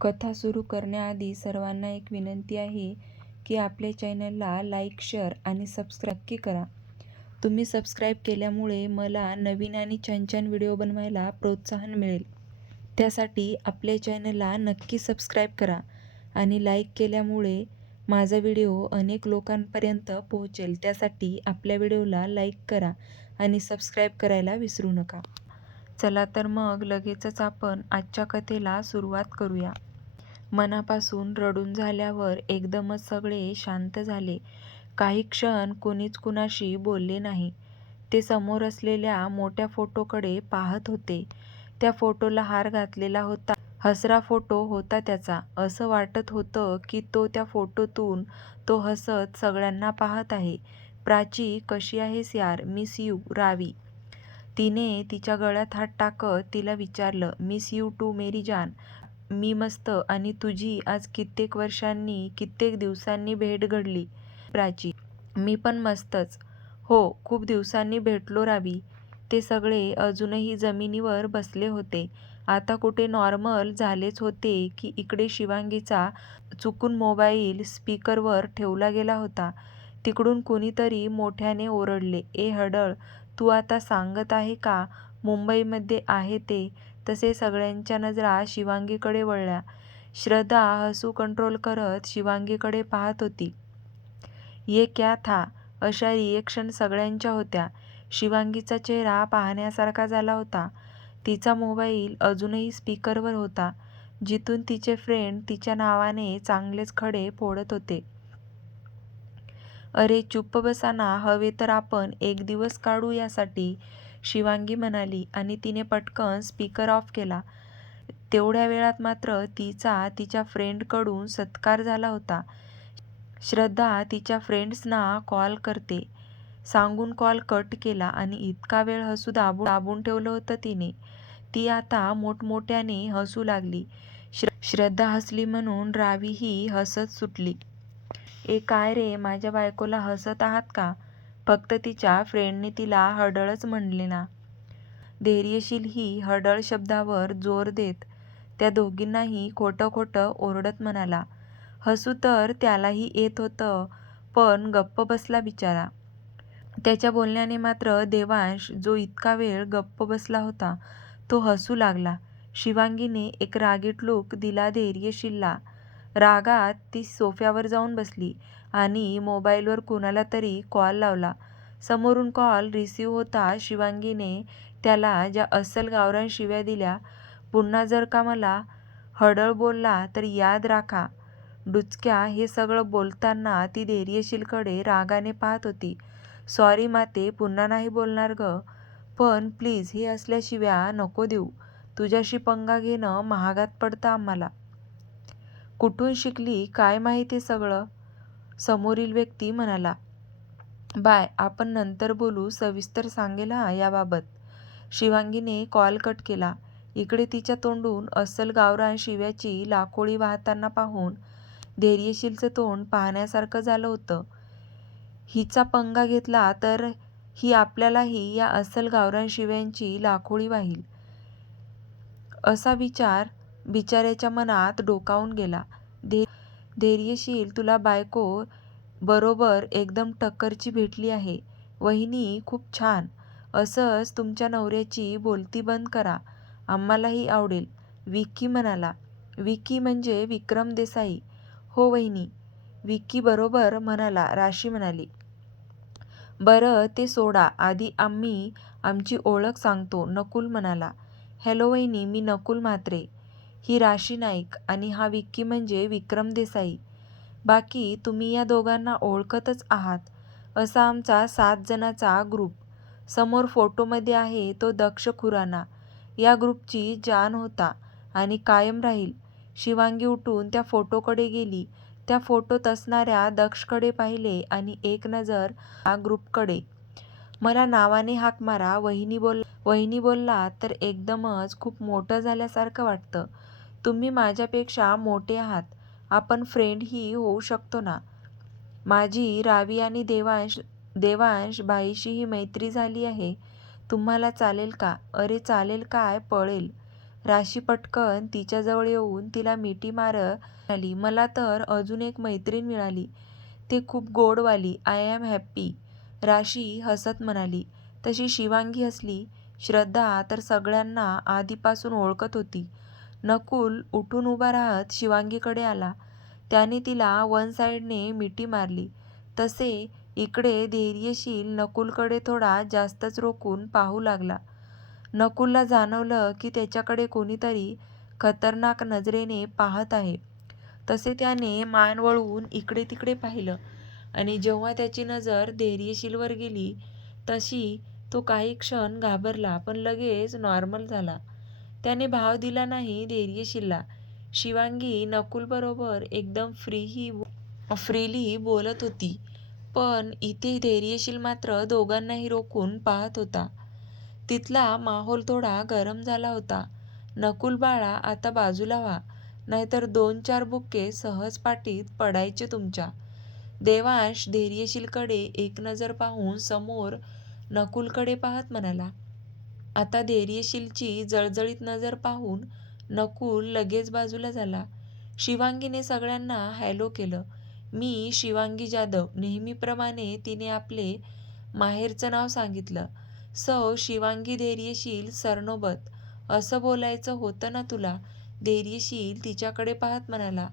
कथा सुरू करण्याआधी सर्वांना एक विनंती आहे की आपल्या चॅनलला लाईक, शेअर आणि सबस्क्राईब नक्की करा. तुम्ही सबस्क्राईब केल्यामुळे मला नवीन आणि छान छान व्हिडिओ बनवायला प्रोत्साहन मिळेल. त्यासाठी आपल्या चॅनलला नक्की सबस्क्राईब करा आणि लाईक केल्यामुळे माझा व्हिडिओ अनेक लोकांपर्यंत पोहोचेल. त्यासाठी आपल्या व्हिडिओला लाईक करा आणि सबस्क्राईब करायला विसरू नका. चला तर मग लगेचच आपण आजच्या कथेला सुरुवात करूया. मनापासून रडून झाल्यावर एकदमच सगळे शांत झाले. काही क्षण कुणीच कुणाशी बोलले नाही. ते समोर असलेल्या मोठ्या फोटोकडे पाहत होते. त्या फोटोला हार घातलेला होता. हसरा फोटो होता त्याचा. असं वाटत होतं की तो त्या फोटोतून तो हसत सगळ्यांना पाहत आहे. प्राची, कशी आहेस यार? Miss you Ravi. तिने तिच्या गळ्यात हात टाकत तिला विचारलं. मिस यू टू मेरी जान. मी मस्त. आणि तुझी आज कित्येक वर्षांनी, कित्येक दिवसांनी भेट घडली प्राची. मी पण मस्तच. हो, खूप दिवसांनी भेटलो रावी. ते सगळे अजूनही जमिनीवर बसले होते. आता कुठे नॉर्मल झालेच होते की इकडे शिवांगीचा चुकून मोबाईल स्पीकरवर ठेवला गेला होता. तिकडून कुणीतरी मोठ्याने ओरडले. ए हडळ, तू आता सांगत आहे का मुंबईमध्ये आहे ते? तसे सगळ्यांच्या नजरा शिवांगीकडे वळल्या. श्रद्धा हसू कंट्रोल करत शिवांगीकडे पाहत होती. ये क्या था? अशा रिएक्शन सगळ्यांच्या होत्या. शिवांगीचा चेहरा पाहण्यासारखा झाला होता. तिचा मोबाईल अजूनही स्पीकरवर होता, जिथून तिचे फ्रेंड तिच्या नावाने चांगलेच खडे फोडत होते. अरे चुप्प बसा ना, हवे तर आपण एक दिवस काढू यासाठी, शिवांगी म्हणाली आणि तिने पटकन स्पीकर ऑफ केला. तेवढ्या वेळात मात्र तिचा तिच्या फ्रेंडकडून सत्कार झाला होता. श्रद्धा तिच्या फ्रेंड्सना कॉल करते सांगून कॉल कट केला आणि इतका वेळ हसू दाबून ठेवलं होतं तिने. ती आता मोठमोठ्याने हसू लागली. श्रद्धा हसली म्हणून रावीही हसत सुटली. ए काय रे, माझ्या बायकोला हसत आहात का? फक्त तिच्या फ्रेंडने तिला हडळच म्हणले ना. धैर्यशील ही हडळ शब्दावर जोर देत त्या दोघींनाही खोटं खोटं ओरडत म्हणाला. हसू तर त्यालाही येत होतं, पण गप्प बसला बिचारा. त्याच्या बोलण्याने मात्र देवांश, जो इतका वेळ गप्प बसला होता, तो हसू लागला. शिवांगीने एक रागीट लूक दिला धैर्यशीलला. रागात ती सोफ्यावर जाऊन बसली आणि मोबाईलवर कुणाला तरी कॉल लावला. समोरून कॉल रिसीव्ह होता. शिवांगीने त्याला ज्या अस्सल गावरान शिव्या दिल्या. पुन्हा जर का मला हडळ बोलला तर याद राखा डुचक्या. हे सगळं बोलताना ती धैर्यशीलकडे रागाने पाहत होती. सॉरी माते, पुन्हा नाही बोलणार ग. पण प्लीज हे असल्या शिव्या नको देऊ. तुझ्याशी पंगा घेणं महागात पडतं आम्हाला. कुठून शिकली काय माहीत हे सगळं? समोरील व्यक्ती म्हणाला. बाय, आपण नंतर बोलू, सविस्तर सांगेल हा याबाबत. शिवांगीने कॉल कट केला. इकडे तिच्या तोंडून अस्सल गावरान शिव्याची लाखोळी वाहताना पाहून धैर्यशीलचं तोंड पाहण्यासारखं झालं होतं. हिचा पंगा घेतला तर ही आपल्यालाही या अस्सल गावरान शिव्यांची लाखोळी वाहील, असा विचार बिचाऱ्याच्या मनात डोकावून गेला. धैर्यशील, तुला बायको बरोबर एकदम टक्करची भेटली आहे. वहिनी खूप छान. असंच तुमच्या नवऱ्याची बोलती बंद करा, आम्हालाही आवडेल, विक्की म्हणाला. विक्की म्हणजे विक्रम देसाई. हो वहिनी, विक्की बरोबर म्हणाला, राशी म्हणाली. बरं ते सोडा, आधी आम्ही आमची ओळख सांगतो, नकुल म्हणाला. हॅलो वहिनी, मी नकुल म्हात्रे. ही राशी नाईक आणि हा विक्की म्हणजे विक्रम देसाई. बाकी तुम्ही या दोघांना ओळखतच आहात. असा आमचा 7 जणांचा ग्रुप. समोर फोटोमध्ये आहे तो दक्ष खुराना. या ग्रुपची जान होता आणि कायम राहील. शिवांगी उठून त्या फोटोकडे गेली. त्या फोटोत असणाऱ्या दक्षकडे पाहिले आणि एक नजर या ग्रुपकडे. मला नावाने हाक मारा, वहिनी बोलला तर एकदमच खूप मोठं झाल्यासारखं वाटतं. तुम्ही माझ्यापेक्षा मोठे आहात, आपण फ्रेंडही होऊ शकतो ना. माझी रावी आणि देवांश बाईशीही मैत्री झाली आहे. तुम्हाला चालेल का? अरे चालेल काय, पळेल. राशी पटकन तिच्याजवळ येऊन तिला मिठी मारत म्हणाली, मला तर अजून एक मैत्रीण मिळाली, ते खूप गोडवाली. I am happy. राशी हसत म्हणाली. तशी शिवांगी हसली. श्रद्धा तर सगळ्यांना आधीपासून ओळखत होती. नकुल उठून उभा राहत शिवांगीकडे आला. त्याने तिला वन साईडने मिठी मारली. तसे इकडे धैर्यशील नकुलकडे थोडा जास्तच रोखून पाहू लागला. नकुलला जाणवलं की त्याच्याकडे कोणीतरी खतरनाक नजरेने पाहत आहे. तसे त्याने मान वळवून इकडे तिकडे पाहिलं आणि जेव्हा त्याची नजर धैर्यशीलवर गेली तशी तो काही क्षण घाबरला, पण लगेच नॉर्मल झाला. त्याने भाव दिला नाही धैर्यशीलला. शिवांगी नकुलबरोबर एकदम फ्रीली बोलत होती, पण इथे धैर्यशील मात्र दोघांनाही रोखून पाहत होता. तिथला माहोल थोडा गरम झाला होता. नकुल बाळा, आता बाजूला व्हा, नाहीतर 2-4 बुक्के सहज पाठीत पडायचे तुमच्या. देवांश धैर्यशीलकडे एक नजर पाहून समोर नकुलकडे पाहत म्हणाला. आता धैर्यशीलची जळजळीत नजर पाहून नकुल लगेच बाजूला झाला. शिवांगीने सगळ्यांना हॅलो केलं. मी शिवांगी जाधव. नेहमीप्रमाणे तिने आपले माहेरचं नाव सांगितलं. सौ शिवांगी धैर्यशील सरनोबत. असं बोलायचं होतं ना तुला? धैर्यशील तिच्याकडे पाहत म्हणाला.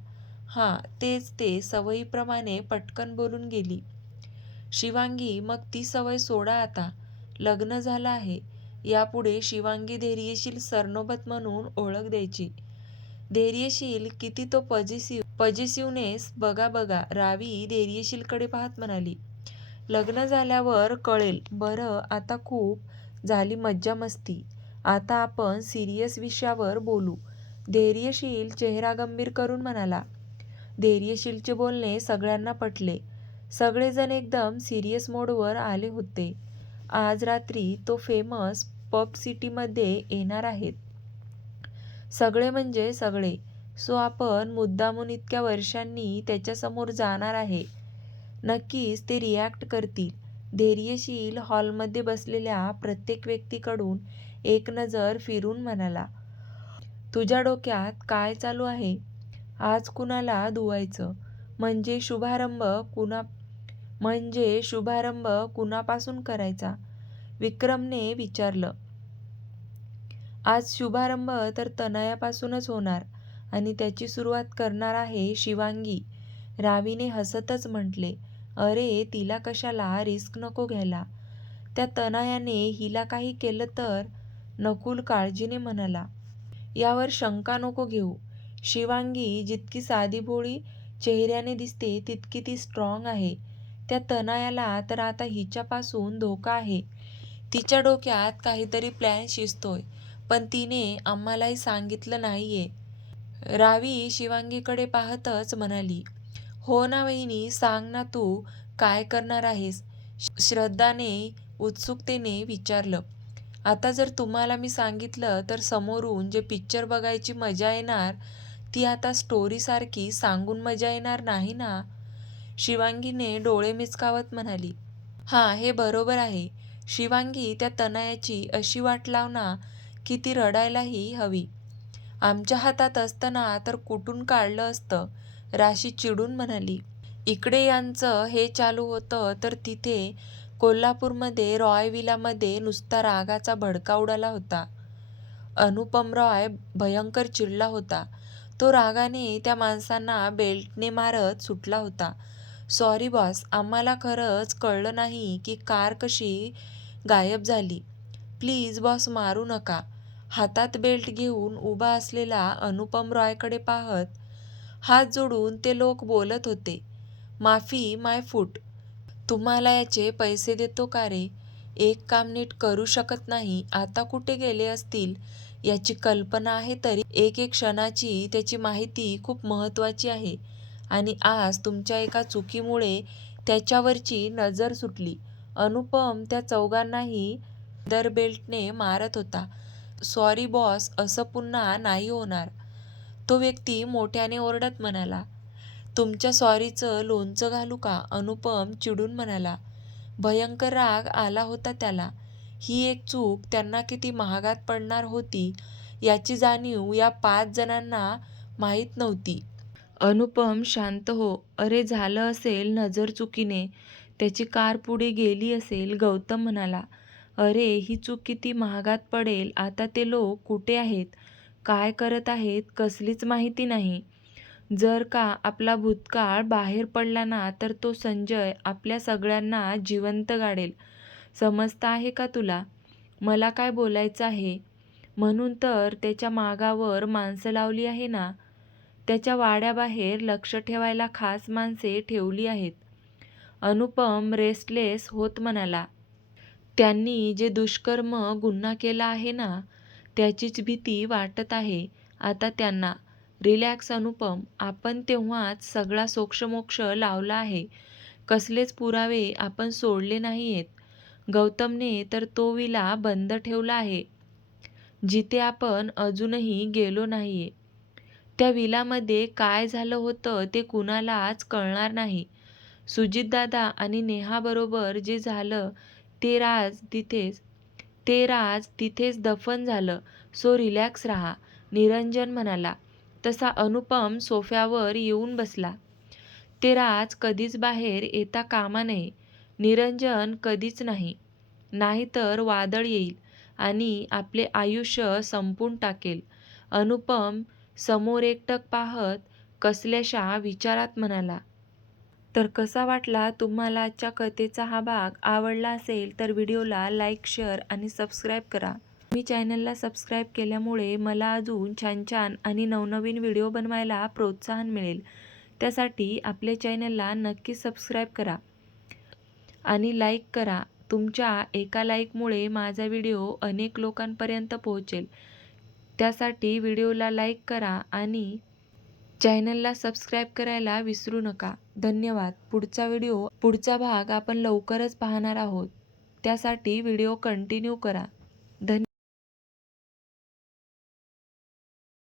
हां, तेच ते सवयीप्रमाणे पटकन बोलून गेली. शिवांगी, मग ती सवय सोडा आता. लग्न झालं आहे. यापुढे शिवांगी धैर्यशील सरनोबत म्हणून ओळख द्यायची. धैर्यशील किती तो पॉझिटिव्हनेस बघा बघा. रावी धैर्यशीलकडे पाहत म्हणाली. लग्न झाल्यावर कळेल. बरं, आता खूप झाली मज्जा मस्ती. आता आपण सिरियस विषयावर बोलू. धैर्यशील चेहरा गंभीर करून म्हणाला. धैर्यशीलचे बोलणे सगळ्यांना पटले. सगळेजण एकदम सिरियस मोडवर आले होते. आज रात्री तो फेमस पब सिटीमध्ये येणार आहेत. सगळे म्हणजे सगळे. सो आपण मुद्दामून इतक्या वर्षांनी त्याच्यासमोर जाणार आहे. नक्कीच ते रिॲक्ट करतील. धैर्यशील हॉलमध्ये बसलेल्या प्रत्येक व्यक्तीकडून एक नजर फिरून म्हणाला. तुझ्या डोक्यात काय चालू आहे? आज कुणाला धुवायचं? म्हणजे शुभारंभ कुणापासून करायचा? विक्रमने विचारलं. आज शुभारंभ तर तनयापासूनच होणार आणि त्याची सुरुवात करणार आहे शिवांगी. रावीने हसतच म्हटले. अरे, तिला कशाला रिस्क नको घ्यायला. त्या तनयाने हिला काही केलं तर? नकुल काळजीने म्हणाला. यावर शंका नको घेऊ. शिवांगी जितकी साधीभोळी चेहऱ्याने दिसते तितकी ती स्ट्रॉंग आहे. त्या तनयाला तर आता हिच्यापासून धोका आहे. तिच्या डोक्यात काहीतरी प्लॅन शिजतोय, पण तिने आम्हालाही सांगितलं नाहीये. रावी शिवांगीकडे पाहतच म्हणाली. हो ना वहिनी, सांग ना तू काय करणार आहेस? श्रद्धाने उत्सुकतेने विचारलं. आता जर तुम्हाला मी सांगितलं तर समोरून जे पिक्चर बघायची मजा येणार ती आता स्टोरीसारखी सांगून मजा येणार नाही ना? शिवांगीने डोळे मिचकावत म्हणाली. हां, हे बरोबर आहे. शिवांगी, त्या तनयाची अशी वाट लाव ना की ती रडायलाही हवी. आमच्या हातात असतं ना तर कुठून काढलं असतं, राशी चिडून म्हणाली. इकडे यांचं हे चालू होतं तर तिथे कोल्हापूरमध्ये रॉय विलामध्ये नुसता रागाचा भडका उडाला होता. अनुपम रॉय भयंकर चिडला होता. तो रागाने त्या माणसांना बेल्टने मारत सुटला होता. सॉरी बॉस, आम्हाला खरंच कळलं नाही की कार कशी गायब झाली. प्लीज बॉस, मारू नका. हातात बेल्ट घेऊन उभा असलेला अनुपम रॉयकडे पाहत हात जोडून ते लोक बोलत होते. माफी माय फूट. तुम्हाला याचे पैसे देतो का रे? एक काम नीट करू शकत नाही. आता कुठे गेले असतील याची कल्पना आहे, तरी एक एक क्षणाची त्याची माहिती खूप महत्त्वाची आहे आणि आज तुमच्या एका चुकीमुळे त्याच्यावरची नजर सुटली. अनुपम त्या चौघांनाही बेल्टने मारत होता. सॉरी बॉस, असं पुन्हा नाही होणार. तो व्यक्ती मोठ्याने ओरडत म्हणाला. तुमच्या सॉरीचं लोणचं घालू का? अनुपम चिडून म्हणाला. भयंकर राग आला होता त्याला. ही एक चूक त्यांना किती महागात पडणार होती याची जाणीव या 5 जणांना माहीत नव्हती. अनुपम, शांत हो. अरे झालं असेल नजर चुकीने. त्याची कार पुढे गेली असेल. गौतम म्हणाला. अरे ही चूक किती महागात पडेल. आता ते लोक कुठे आहेत, काय करत आहेत, कसलीच माहिती नाही. जर का आपला भूतकाळ बाहेर पडला ना तर तो संजय आपल्या सगळ्यांना जिवंत गाडेल. समजतं आहे का तुला मला काय बोलायचं आहे? म्हणून तर त्याच्या मागावर माणसं लावली आहे ना. त्याच्या वाड्याबाहेर लक्ष ठेवायला खास माणसे ठेवली आहेत. अनुपम रेस्टलेस होत म्हणाला. त्यांनी जे दुष्कर्म गुन्हा केला आहे ना त्याचीच भीती वाटत आहे आता त्यांना. रिलॅक्स अनुपम. आपण तेव्हाच सगळा सोक्षमोक्ष लावला आहे. कसलेच पुरावे आपण सोडले नाहीयेत. गौतमने तर तो विला बंद ठेवला आहे, जिथे आपण अजूनही गेलो नाहीये. त्या विलामध्ये काय झालं होतं ते कुणालाच कळणार नाही. सुजितदादा आणि नेहाबरोबर जे झालं ते राज तिथेच दफन झालं. सो रिलॅक्स राहा, निरंजन म्हणाला. तसा अनुपम सोफ्यावर येऊन बसला. ते राज कधीच बाहेर येता कामा नये. निरंजन कधीच नाही. नाहीतर वादळ येईल आणि आपले आयुष्य संपून टाकेल. अनुपम समोर एकटक पाहत कसल्याशा विचारात म्हणाला. तर कसा वाटला तुम्हाला आजच्या कथेचा हा भाग? आवडला असेल तर व्हिडिओला लाईक, शेअर आणि सबस्क्राईब करा. तुम्ही चॅनलला सबस्क्राईब केल्यामुळे मला अजून छान छान आणि नवनवीन व्हिडिओ बनवायला प्रोत्साहन मिळेल. त्यासाठी आपल्या चॅनलला नक्की सबस्क्राईब करा आणि लाईक करा. तुमच्या एका लाईकमुळे माझा व्हिडिओ अनेक लोकांपर्यंत पोहोचेल. त्यासाठी व्हिडिओला लाईक करा आणि चॅनलला सबस्क्राईब करायला विसरू नका. धन्यवाद. पुढचा भाग आपण लवकरच पाहणार आहोत. त्यासाठी व्हिडिओ कंटिन्यू करा. धन्यवाद.